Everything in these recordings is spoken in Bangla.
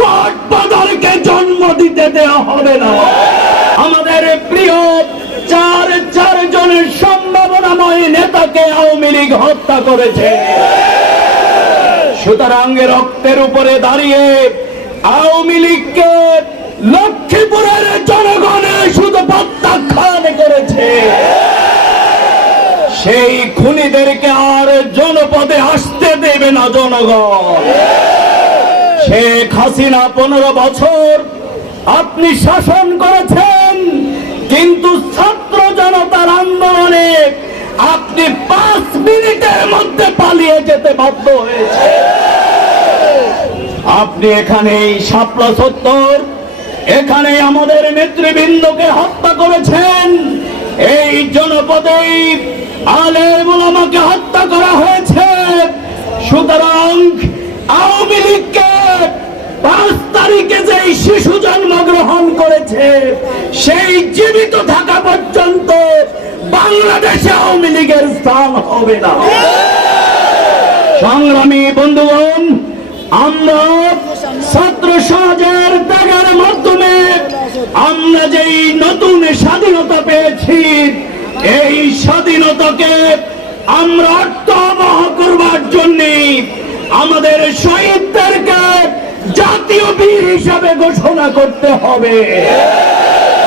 গডফাদারকে জন্ম দিতে দেওয়া হবে না। আমাদের প্রিয় চার চার জনের সম্ভাবনাময় নেতাকে আওয়ামী লীগ হত্যা করেছে। সুতরাং রক্তের উপরে দাঁড়িয়ে আওয়ামী লীগকে লক্ষ্মীপুরের জনগণে শুধু প্রত্যাখ্যান করেছে। সেই খুনিদেরকে আর জনপদে আসতে দেবে না জনগণ। শেখ হাসিনা পনেরো বছর আপনি শাসন করেছেন, কিন্তু ছাত্র জনতার আন্দোলনে আপনি পাঁচ মিনিটের মধ্যে পালিয়ে যেতে বাধ্য হয়েছে আপনি এখানে শাপলা সত্তর, এখানে আমাদের নেতৃবৃন্দকে হত্যা করেছেন, এই জনপদেই আলেম ওলামাকে হত্যা করা হয়েছে। সুতরাং পাঁচ তারিখে যে শিশু জন্মগ্রহণ করেছে, সেই জীবিত থাকা পর্যন্ত বাংলাদেশে আওয়ামী লীগের স্থান হবে না। সংগ্রামী বন্ধুগণ, আমরা ছাত্র সমাজের ত্যাগের মাধ্যমে আমরা যেই নতুন স্বাধীনতা পেয়েছি, এই স্বাধীনতাকে আমরা অর্থবহ করবার জন্য আমাদের শহীদদেরকে জাতীয় বীর হিসাবে ঘোষণা করতে হবে।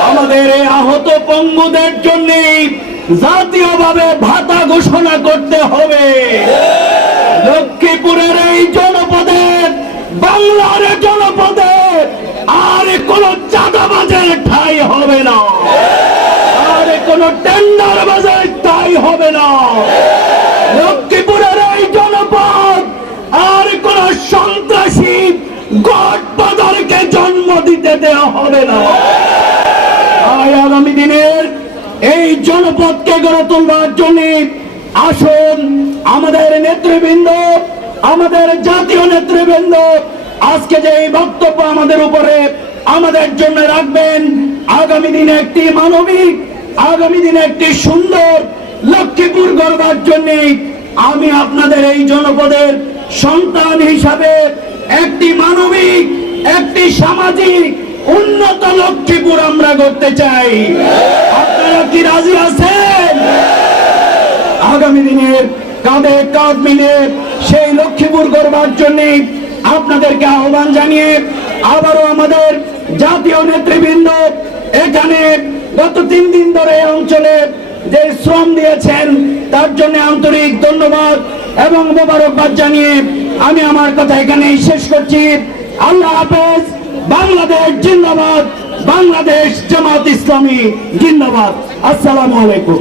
আমাদের এই আহত পঙ্গুদের জন্য জাতীয়ভাবে ভাতা ঘোষণা করতে হবে। লক্ষ্মীপুরের এই জনপদের বাংলার জনপদে আর কোন চাঁদাবাজের ঠাই হবে না। আর কোন টেন্ডার বাজার ঠাই হবে না। লক্ষ্মীপুরের দিতে দেওয়া হবে না। আগামী দিনের এই জনপদকে গড়ে তোলবার জন্য আসুন আমাদের নেতৃবৃন্দ, আমাদের জাতীয় নেতৃবৃন্দ, আজকে যে এই বক্তব্য আমাদের উপরে আমাদের জন্য রাখবেন, আগামী দিনে একটি মানবিক, আগামী দিনে একটি সুন্দর লক্ষ্মীপুর গড়বার জন্য আমি আপনাদের এই জনপদের সন্তান হিসাবে একটি মানবিক একটি সামাজিক উন্নত লক্ষ্মীপুর আমরা করতে চাই। আপনারা কি রাজি আছেন? আগামী দিনের কাঁধে কাঁধ মিলে সেই লক্ষ্মীপুর করবার জন্য আপনাদেরকে আহ্বান জানিয়ে আবারও আমাদের জাতীয় নেতৃবৃন্দ এখানে গত তিন দিন ধরে অঞ্চলে যে শ্রম দিয়েছেন, তার জন্য আন্তরিক ধন্যবাদ এবং মোবারকবাদ জানিয়ে আমি আমার কথা এখানেই শেষ করছি। আল্লাহ হাফেজ বাংলাদেশ জিন্দাবাদ বাংলাদেশ জামাত ইসলামী জিন্দাবাদ। আসসালামু আলাইকুম।